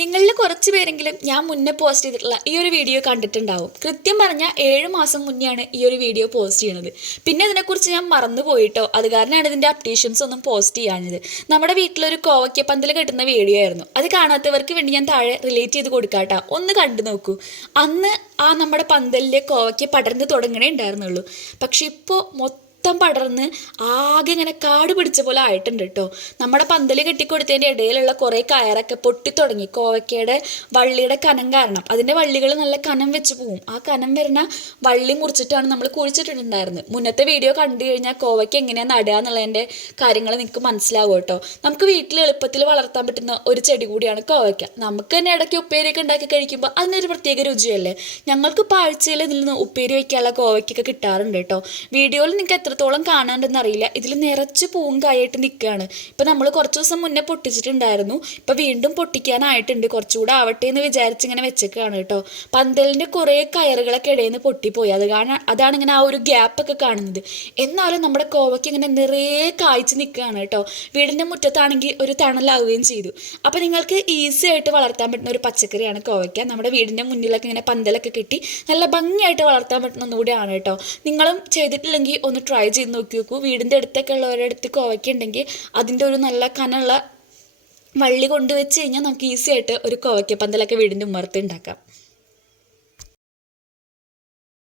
നിങ്ങളിൽ കുറച്ച് പേരെങ്കിലും ഞാൻ മുന്നേ പോസ്റ്റ് ചെയ്തിട്ടുള്ള ഈ ഒരു വീഡിയോ കണ്ടിട്ടുണ്ടാവും. കൃത്യം പറഞ്ഞാൽ ഏഴ് മാസം മുന്നെയാണ് ഈ ഒരു വീഡിയോ പോസ്റ്റ് ചെയ്യണത്. പിന്നെ അതിനെക്കുറിച്ച് ഞാൻ മറന്നു പോയിട്ടോ അത് കാരണമാണ് ഇതിന്റെ അപ്ഡേഷൻസ് ഒന്നും പോസ്റ്റ് ചെയ്യാഞ്ഞത്. നമ്മുടെ വീട്ടിലൊരു കോവയ്ക്ക പന്തൽ കെട്ടുന്ന വീഡിയോ ആയിരുന്നു. അത് കാണാത്തവർക്ക് വേണ്ടി ഞാൻ താഴെ റിലേറ്റ് ചെയ്ത് കൊടുക്കാട്ടോ. ഒന്ന് കണ്ടു നോക്കൂ. അന്ന് ആ നമ്മുടെ പന്തലിലെ കോവയ്ക്ക പടർന്ന് തുടങ്ങണേ ഉണ്ടായിരുന്നുള്ളൂ. പക്ഷെ ഇപ്പോൾ മൊത്തം മൊത്തം പടർന്ന് ആകെ ഇങ്ങനെ കാട് പിടിച്ച പോലെ ആയിട്ടുണ്ട് കേട്ടോ. നമ്മുടെ പന്തൽ കെട്ടിക്കൊടുത്തതിന്റെ ഇടയിലുള്ള കുറേ കയറൊക്കെ പൊട്ടിത്തുടങ്ങി കോവയ്ക്കയുടെ വള്ളിയുടെ കനം കാരണം. അതിന്റെ വള്ളികൾ നല്ല കനം വെച്ച് പോവും. ആ കനം വരുന്ന വള്ളി മുറിച്ചിട്ടാണ് നമ്മൾ കുഴിച്ചിട്ടുണ്ടായിരുന്നത് മുന്നത്തെ വീഡിയോ കണ്ടു കഴിഞ്ഞാൽ കോവയ്ക്ക് എങ്ങനെയാണ് നടുക എന്നുള്ളതിന്റെ കാര്യങ്ങൾ നിങ്ങൾക്ക് മനസ്സിലാവും കേട്ടോ. നമുക്ക് വീട്ടിൽ എളുപ്പത്തിൽ വളർത്താൻ പറ്റുന്ന ഒരു ചെടി കൂടിയാണ് കോവയ്ക്ക. നമുക്ക് തന്നെ ഇടയ്ക്ക് ഉപ്പേരിയൊക്കെ ഉണ്ടാക്കി കഴിക്കുമ്പോൾ അതിനൊരു പ്രത്യേക രുചിയല്ലേ? ഞങ്ങൾക്ക് ഇപ്പോൾ ആഴ്ചയിൽ ഇതിൽ നിന്ന് ഉപ്പേരി വയ്ക്കാനുള്ള കോവയ്ക്കൊക്കെ കിട്ടാറുണ്ട് കേട്ടോ. വീഡിയോയിൽ നിങ്ങൾക്ക് എത്രത്തോളം കാണാണ്ടെന്ന് അറിയില്ല ഇതിൽ നിറച്ച് പൂവും കായായിട്ട് നിൽക്കുകയാണ് ഇപ്പം നമ്മൾ കുറച്ച് ദിവസം മുന്നേ പൊട്ടിച്ചിട്ടുണ്ടായിരുന്നു. ഇപ്പം വീണ്ടും പൊട്ടിക്കാനായിട്ടുണ്ട്. കുറച്ചുകൂടെ ആവട്ടെ എന്ന് വിചാരിച്ച് ഇങ്ങനെ വെച്ചേക്കാണ് കേട്ടോ. പന്തലിന്റെ കുറേ കയറുകളൊക്കെ ഇടയിൽ നിന്ന് പൊട്ടിപ്പോയി. അത് കാരണം അതാണ് ഇങ്ങനെ ആ ഒരു ഗ്യാപ്പൊക്കെ കാണുന്നത്. എന്നാലും നമ്മുടെ കോവയ്ക്ക് ഇങ്ങനെ നിറയെ കായ്ച്ച് നിൽക്കുകയാണ് കേട്ടോ. വീടിന്റെ മുറ്റത്താണെങ്കിൽ ഒരു തണലാവുകയും ചെയ്തു. അപ്പം നിങ്ങൾക്ക് ഈസി ആയിട്ട് വളർത്താൻ പറ്റുന്ന ഒരു പച്ചക്കറിയാണ് കോവയ്ക്ക. നമ്മുടെ വീടിന്റെ മുന്നിലൊക്കെ ഇങ്ങനെ പന്തലൊക്കെ കെട്ടി നല്ല ഭംഗിയായിട്ട് വളർത്താൻ പറ്റുന്ന ഒന്നുകൂടിയാണ് കേട്ടോ. നിങ്ങളും ചെയ്തിട്ടില്ലെങ്കിൽ ഒന്ന് ട്രൈ ചെയ്ത് നോക്കി നോക്കൂ. വീടിന്റെ അടുത്തൊക്കെ ഉള്ളവരുടെ അടുത്ത് കോവയ്ക്ക ഉണ്ടെങ്കിൽ അതിന്റെ ഒരു നല്ല കനമുള്ള വള്ളി കൊണ്ടുവച്ച് കഴിഞ്ഞാൽ നമുക്ക് ഈസി ആയിട്ട് ഒരു കോവയ്ക്ക പന്തലൊക്കെ വീടിന്റെ ഉമ്മർത്ത് ഉണ്ടാക്കാം.